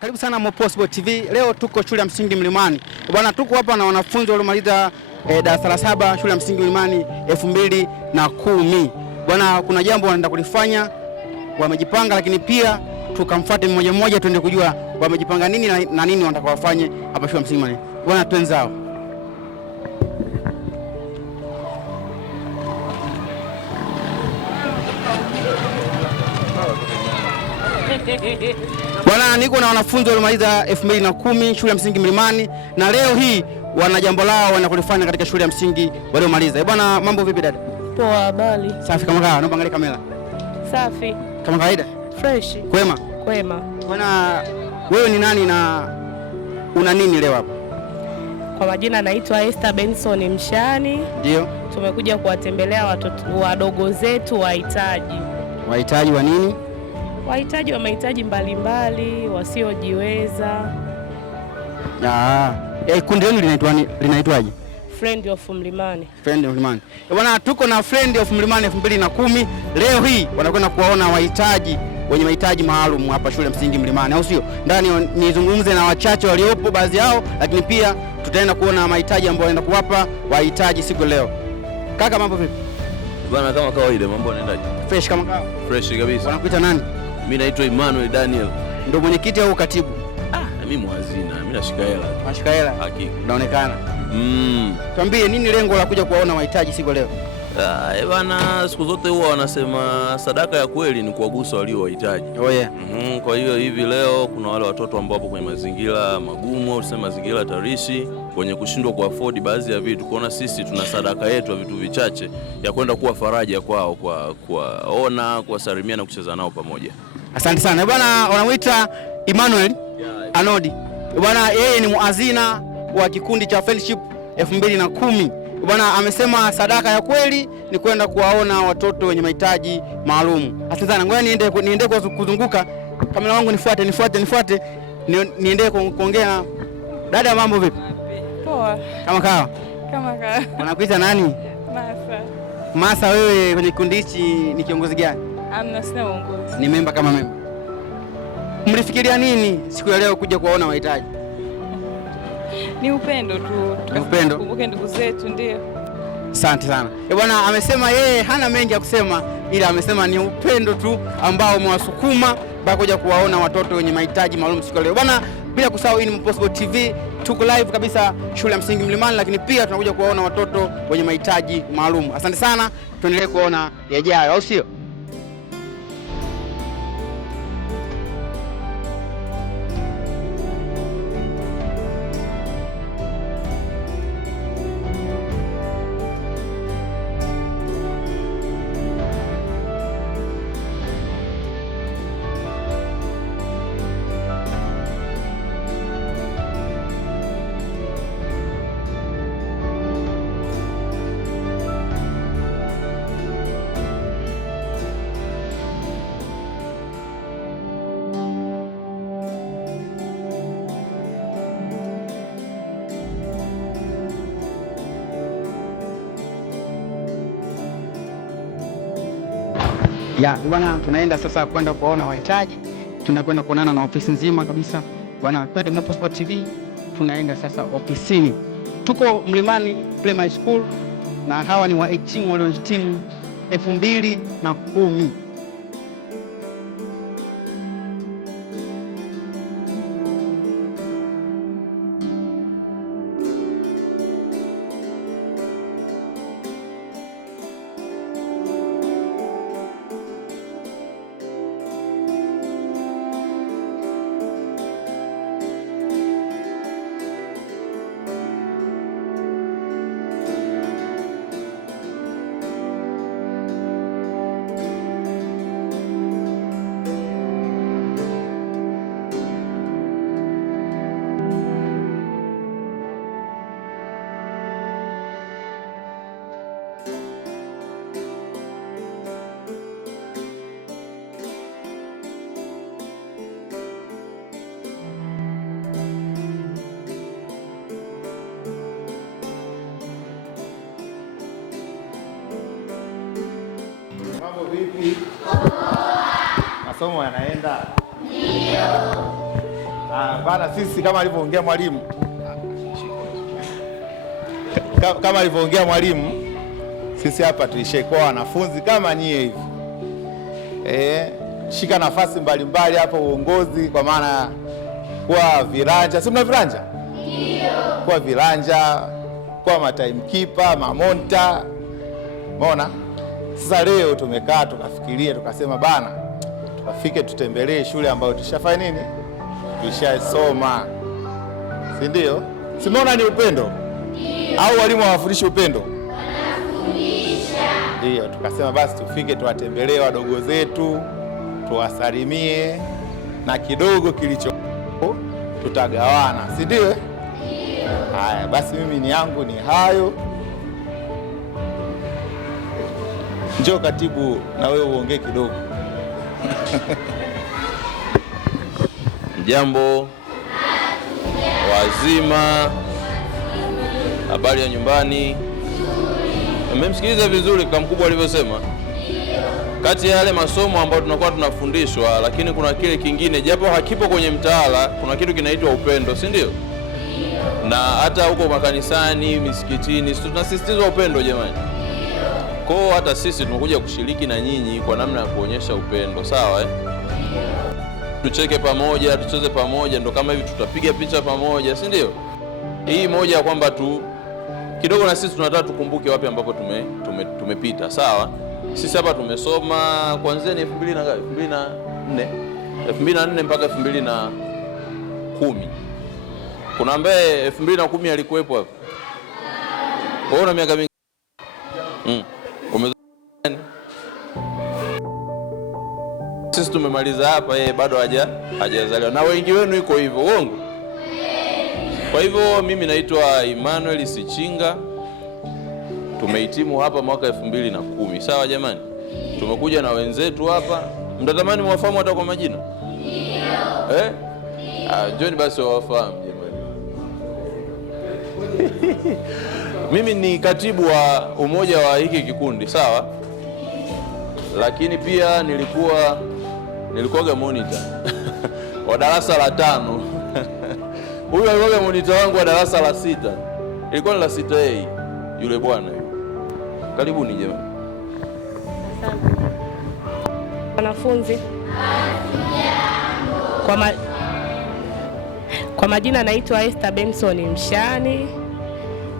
Karibu sana Mopo Sport TV. Leo tuko shule ya msingi Mlimani. Bwana, tuko hapa na wanafunzi waliomaliza darasa la 7 shule ya msingi Mlimani 2010. Bwana, kuna jambo wanaenda kulifanya, wamejipanga, lakini pia tukamfuate mmoja mmoja tuende kujua wamejipanga nini na nini wanataka wafanye hapa shule ya msingi Mlimani. Bwana, twenzao. Bwana, niko na wanafunzi waliomaliza 2010 shule ya msingi Mlimani, na leo hii wana jambo lao wanakulifanya katika shule ya msingi waliomaliza. Bwana, mambo vipi dada? Poa, habari. Safi kama kawa, naomba angalia kamera. Safi. Kama kawaida? Fresh. Kwema? Kwema. Bwana, wewe ni nani na una nini leo hapa? Kwa majina naitwa Esther Benson Mshani. Ndio. Tumekuja kuwatembelea watoto wadogo zetu wahitaji. Wahitaji wa nini? Wahitaji wa mahitaji mbalimbali, wasiojiweza. Kundi hili linaitwaje? Friend of Mlimani. Friend of Mlimani. Bwana, tuko na Friend of Mlimani 2010. Leo hii wanakwenda kuwaona wahitaji wenye mahitaji maalum hapa shule ya msingi Mlimani, au sio? Ndani nizungumze na wachache waliopo, baadhi yao, lakini pia tutaenda kuona mahitaji ambayo wanaenda kuwapa wahitaji siku leo. Kaka, mambo vipi? Bwana, kama kawaida, mambo yanaendaje? Fresh kama kawa. Fresh kabisa. Wanakuita nani? Mimi naitwa Emmanuel Daniel. Ndio mwenyekiti au katibu? Mimi mwazina, mimi nashika hela. Nashika hela? Hakika. Unaonekana. Tuambie nini lengo la kuja kuwaona wahitaji siku leo? Bwana, siku zote huwa wanasema sadaka ya kweli ni kuwagusa walio wahitaji. Oh yeah. Kwa hiyo hivi leo kuna wale watoto ambao wapo kwenye mazingira magumu au tuseme mazingira hatarishi, kwenye kushindwa kuafford baadhi ya vitu. Kuona sisi tuna sadaka yetu ya vitu vichache ya kwenda kuwa faraja kwao, kwa kuwaona, kuwasalimia na kucheza nao pamoja. Asante sana. Bwana, wanamuita Emmanuel Anodi. Bwana, yeye ni muazina wa kikundi cha Fellowship 2010. Bwana, amesema sadaka ya kweli ni kwenda kuwaona watoto wenye mahitaji maalum. Asante sana. Ngoja niende kuzunguka. Kamera wangu nifuate. Niende kuongea. Dada, mambo vipi? Poa. Kama kawa. Wanakuita nani? Masa, wewe kwenye kikundi hichi ni kiongozi gani? Sina uongozi. Ni memba kama memba. Mlifikiria nini siku ya leo kuja kuwaona wahitaji? Ni upendo tu. Tukumbuke ndugu zetu, ndio. Asante sana. Bwana, amesema yeye hana mengi ya kusema, ila amesema ni upendo tu ambao umewasukuma mpaka kuja kuwaona watoto wenye mahitaji maalum siku ya leo. Bwana, bila kusahau hii ni Mopo Sport TV, tuko live kabisa shule ya msingi Mlimani, lakini pia tunakuja kuwaona watoto wenye mahitaji maalum. Asante sana, tuendelee kuona yajayo, au sio? Bwana, tunaenda sasa kwenda kuona wahitaji. Tunakwenda kuonana na ofisi nzima kabisa. Bwana, twende Mopo Sport TV. Tunaenda sasa ofisini. Tuko Mlimani Primary School na hawa ni wahitimu waliohitimu 2010. Vipi? Masomo yanaenda? Ndio. Bana, sisi kama alivyoongea mwalimu, kama alivyoongea mwalimu, sisi hapa tulishakuwa wanafunzi kama nyie hivi. Shika nafasi mbalimbali hapa uongozi, kwa maana kuwa viranja, si mna viranja? Ndio. Kuwa viranja, kuwa matimekeeper, mamonta. Umeona? Sasa leo tumekaa tukafikiria tukasema bana, tukafike tutembelee shule ambayo tushafanya nini? Tushasoma. Si ndio? Si umeona ni upendo? Ndio. Au walimu hawafundishi upendo? Wanafundisha. Ndio, tukasema basi tufike tuwatembelee wadogo zetu, tuwasalimie na kidogo kilicho tutagawana, si ndio? Ndio. Haya, basi mimi ni yangu ni hayo. Njoo katibu na wewe uongee kidogo. Jambo wazima, habari ya nyumbani. Mmemsikiliza vizuri kama mkubwa alivyosema. Kati ya yale masomo ambayo tunakuwa tunafundishwa, lakini kuna kile kingine japo hakipo kwenye mtaala, kuna kitu kinaitwa upendo, si ndio? Na hata huko makanisani, misikitini, tunasisitiza upendo jamani. Kwa hata sisi tumekuja kushiriki na nyinyi kwa namna ya kuonyesha upendo, sawa Tucheke pamoja, tucheze pamoja, ndo kama hivi tutapiga picha pamoja, si ndio? Hii moja ya kwamba tu kidogo na sisi tunataka tukumbuke wapi ambapo tumepita, sawa? Sisi hapa tumesoma kuanzia ni 2004 mpaka 2010. Kuna ambaye 2010 alikuwepo hapa? Wewe una miaka mingi? Sisi tumemaliza hapa, yeye bado hajazaliwa. Na wengi wenu iko hivyo, uongo? Kwa hivyo mimi naitwa Emmanuel Sichinga. Tumehitimu hapa mwaka 2010. Sawa jamani? Tumekuja na wenzetu hapa. Mtatamani mwafahamu hata kwa majina? Ndio. John basi wafahamu jamani. Mimi ni katibu wa umoja wa hiki kikundi, sawa? Lakini pia nilikuwa monitor wa darasa la 5. Huyu alikuwa monitor wangu wa darasa la 6. Ilikuwa ni la 6A yule bwana. Karibuni jamani. Asante. Wanafunzi. Kwa majina naitwa Esther Benson Mshani.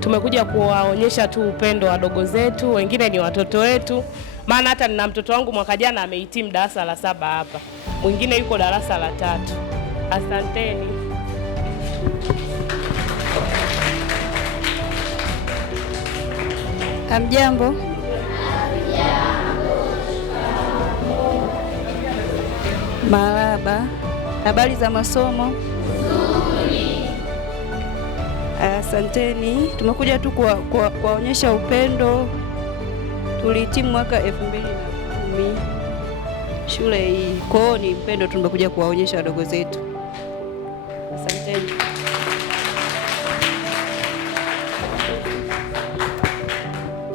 Tumekuja kuwaonyesha tu upendo wa wadogo zetu, wengine ni watoto wetu. Maana hata nina mtoto wangu mwaka jana amehitimu darasa la 7 hapa. Mwingine yuko darasa la 3. Asanteni. Hamjambo. Marahaba. Habari za masomo? Asanteni. Tumekuja tu kuwaonyesha upendo. Tulihitimu mwaka 2010 shule hii. Kwa hiyo ni upendo tumekuja kuwaonyesha wadogo zetu. Asanteni.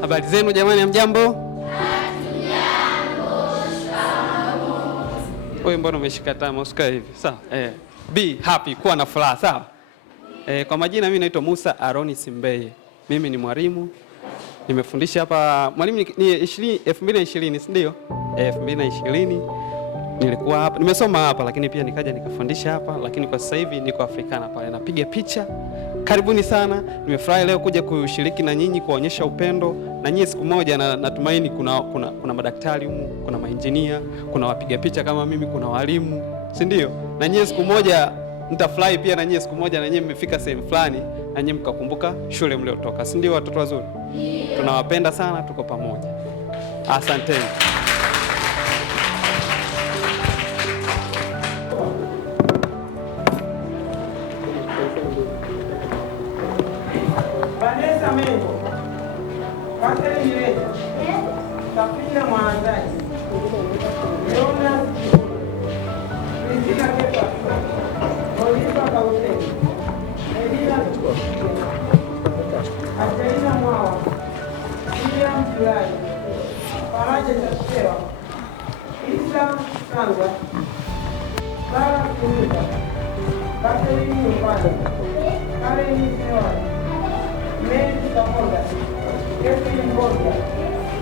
Habari zenu jamani, hamjambo? Wewe mbona umeshika tamu usikae hivi? Sawa. Be happy, kuwa na furaha, sawa? Kwa majina mimi naitwa Musa Aroni Simbeye. Mimi ni mwalimu. Nimefundisha hapa, mwalimu ni 2020, si ndio? 2020 nilikuwa hapa. Nimesoma hapa lakini pia nikaja nikafundisha hapa, lakini kwa sasa hivi niko Africana pale napiga picha. Karibuni sana. Nimefurahi leo kuja kushiriki na nyinyi kuonyesha upendo. Na nyinyi siku moja natumaini kuna madaktari humu, kuna mainjinia, kuna wapiga picha kama mimi, kuna walimu, si ndio? Na nyinyi siku moja nitafurahi pia na nyinyi siku moja na nyinyi mmefika sehemu fulani na nyinyi mkakumbuka shule mliotoka. Si ndio watoto wazuri? Tunawapenda sana, tuko pamoja. Asanteni. Vanessa Mengo. Catherine Mireza. Safina Mwanzaji. Leona Priscilla Kepa. Oliva Kauteni. Edina Adelina Mwawa. William Julai. Faraja Chachewa. Isa Sangwa. Sara Kuruta. Catherine Upande, Karen Sewani, Mary Kamoda, Catherine Mboja,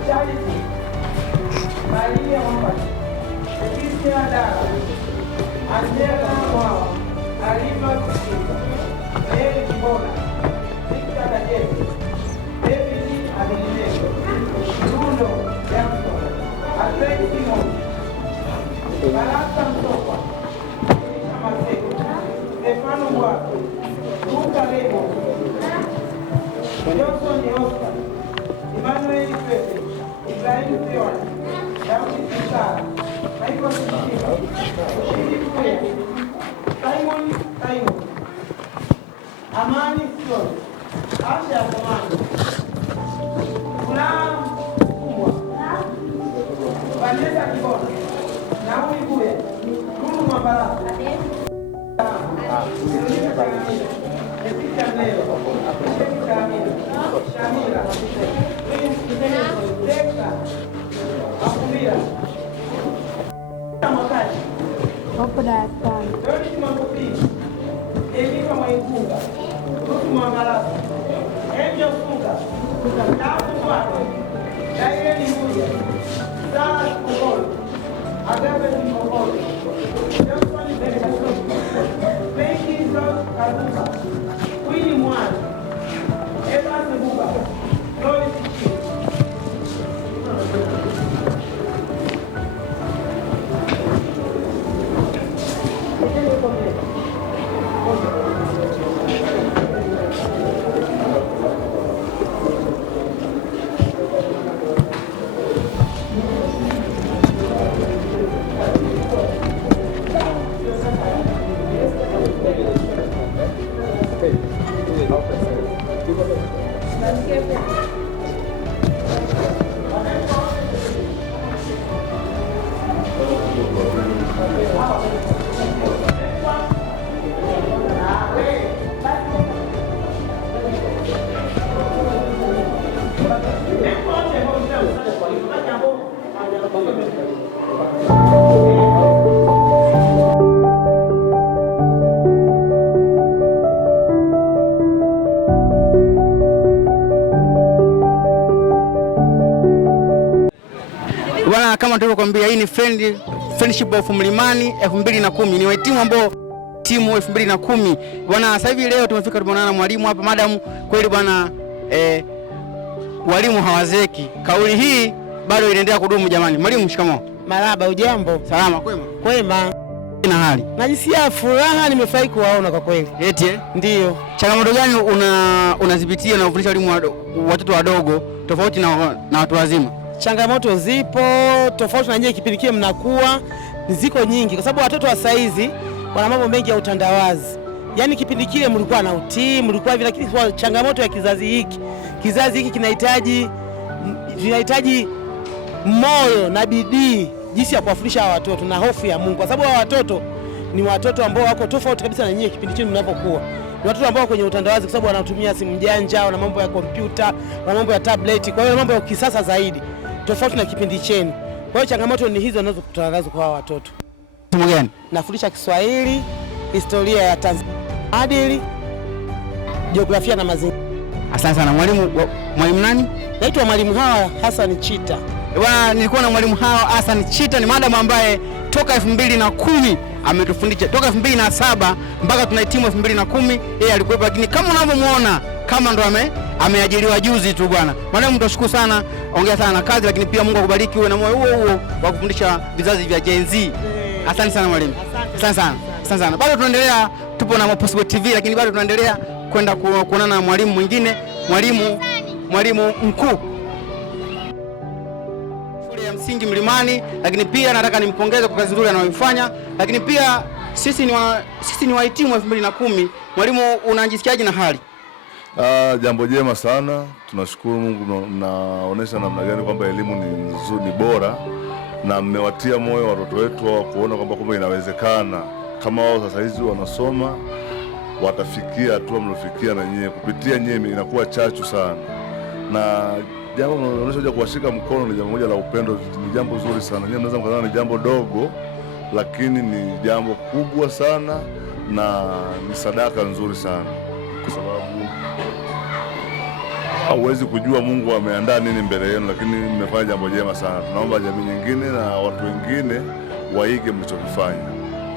Charity, Maria Mwambati, Christina Dara, Angela Mwawa, Aliva Kushika, Mary Kibona, Victor Kajeti, David Adelineko, Bruno Jackson, Alex Simon, Baraka Mtopa, Elisha Maseko, Stefano Mwako, Luka Lebo, Johnson Oscar, Emmanuel Pepe, Ibrahim Sewan, Daudi Sisara, Michael Sisika, Ushindi Kuya, Simon, Amani Sion, Asha Komando, Gulam Kumwa, Vanessa Kibona, Naomi Kuya, Lulu Mabaraka, Veronica Changamira, Leticia Mleo, Sheki Changamira, Shamira, Dekta, Akumbira, Mwakaji, Doris Makopini, Elika Mwaikunga, Rutu Mwamalasa, Angel Funga, Tafu Mwako, Daireni Nguya, Sara Kukolo, Agape Mkokolo, Johnson Benjamin, Benki Zos Kazuka, Winnie Mwana, Evans Buba, Lois Chichi. Bwana, kama tulivyokuambia, hii ni Friendship of Mlimani 2010. Ni wahitimu ambao timu 2010. Bwana, sasa hivi leo tumefika, tumeonana na mwalimu hapa. Madam, kweli bwana, walimu hawazeki. Kauli hii bado inaendelea kudumu jamani. Mwalimu, shikamoo. Marhaba, ujambo? Salama, kwema? Kwema. Na hali? Najisikia furaha, nimefurahi kuwaona kwa kweli. Eti Ndio. Changamoto gani unazipitia na kufundisha walimu watoto wadogo tofauti na watu wazima? Changamoto zipo tofauti na nyinyi, kipindi kile mnakuwa ziko nyingi, kwa sababu watoto wa saizi wana mambo mengi ya utandawazi. Yaani kipindi kile mlikuwa na utii, mlikuwa hivi, lakini kwa changamoto ya kizazi hiki kinahitaji moyo na bidii jinsi ya kuwafundisha hawa watoto na hofu ya Mungu, kwa sababu hawa watoto ni watoto ambao wako tofauti kabisa na nyinyi kipindi chenu mnapokuwa. Ni watoto ambao kwenye utandawazi, kwa sababu wanatumia simu janja, wana mambo ya kompyuta, wana mambo ya tablet, kwa hiyo mambo ya kisasa zaidi tofauti na kipindi chenu. Kwa hiyo changamoto ni hizo ninazokutana nazo kwa hawa watoto. Somo gani? Nafundisha Kiswahili, historia ya Tanzania, adili, jiografia na mazingira. Asante sana mwalimu. Mwalimu nani? Naitwa Mwalimu Hawa Hassan Chita. Bwana, nilikuwa na Mwalimu Hawa Hassan Chita, ni madam ambaye toka 2010 ametufundisha, toka 2007 mpaka tunahitimu 2010 yeye alikuwepo, lakini kama unavyomuona kama ndo ameajiriwa juzi tu bwana. Mwalimu, tunashukuru sana, ongea sana na kazi, lakini pia Mungu akubariki, uwe na moyo huo huo wa kufundisha vizazi vya Gen Z. Asante sana mwalimu. Asante sana. Asante sana. Bado tunaendelea, tupo na Possible TV, lakini bado tunaendelea kwenda kuonana na mwalimu mwingine, mwalimu mkuu shule ya msingi Mlimani, lakini pia nataka nimpongeze kwa kazi nzuri anayoifanya, lakini pia sisi ni wahitimu 2010. Mwalimu, unajisikiaje na hali? Jambo jema sana, tunashukuru Mungu, mnaonesha namna gani kwamba elimu ni nzuri, ni bora, na mmewatia moyo watoto wetu wa kuona kwamba kumbe inawezekana. Kama wao sasa hizi wanasoma, watafikia hatua mlofikia, na nyie kupitia nyie inakuwa chachu sana, na jambo mnaonesha kuwashika mkono ni jambo moja la upendo, ni jambo zuri sana. Nyie mnaweza mkaona ni jambo dogo, lakini ni jambo kubwa sana, na ni sadaka nzuri sana, kwa sababu hauwezi kujua Mungu ameandaa nini mbele yenu, lakini mmefanya jambo jema sana. Tunaomba jamii nyingine na watu wengine waige mlichokifanya.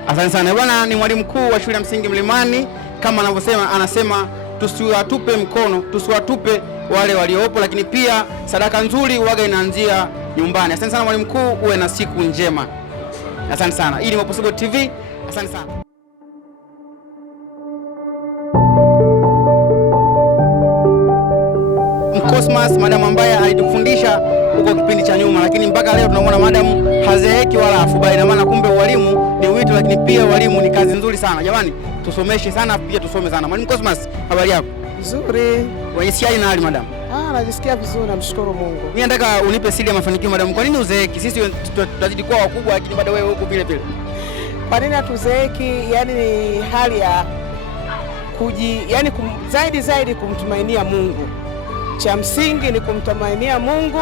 Asante sana bwana. Ni mwalimu mkuu wa shule ya msingi Mlimani, kama anavyosema, anasema tusiwatupe mkono, tusiwatupe wale waliopo, lakini pia sadaka nzuri huaga inaanzia nyumbani. Asante sana mwalimu mkuu, uwe na siku njema. Asante sana. Hii ni Mapossible TV. Asante sana. Cosmas, madam ambaye alitufundisha huko kipindi cha nyuma, lakini mpaka leo tunamwona madam hazeeki wala afubai. Na maana kumbe walimu ni wito, lakini pia walimu ni kazi nzuri sana. Jamani, tusomeshe sana, pia tusome sana. Mwalimu Cosmas, habari yako? Nzuri. Unajisikiaje na hali madam? Najisikia vizuri, namshukuru Mungu. Mimi nataka unipe siri ya mafanikio madam. Kwa nini uzeeki? Sisi tutazidi kuwa wakubwa, lakini bado wewe huko vile vile. Kwa nini hatuzeeki? Yani ni hali ya zaidi kumtumainia Mungu. Cha msingi ni kumtumainia Mungu,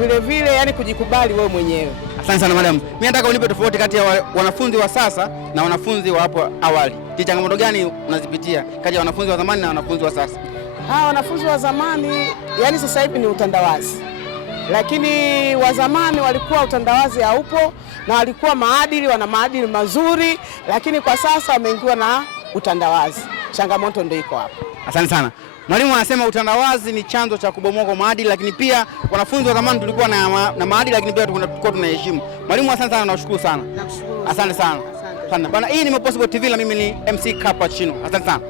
vile vile yani kujikubali wewe mwenyewe. Asante sana madam. Mimi nataka unipe tofauti kati ya wanafunzi wa sasa na wanafunzi wa hapo awali. Ni changamoto gani unazipitia kati ya wanafunzi wa zamani na wanafunzi wa sasa? Wanafunzi wa zamani yani sasa hivi ni utandawazi, lakini wa zamani walikuwa utandawazi haupo na walikuwa wana maadili mazuri, lakini kwa sasa wameingiwa na utandawazi. Changamoto ndio iko hapo. Asante sana. Mwalimu anasema utandawazi ni chanzo cha kubomoka kwa maadili, lakini pia wanafunzi wa zamani tulikuwa na maadili, lakini pia tulikuwa tunaheshimu. Mwalimu, asante sana, nashukuru sana. Nakushukuru. Asante sana. Asante. Bana, hii ni Mapossible TV na mimi ni MC Cappuccino. Asante sana.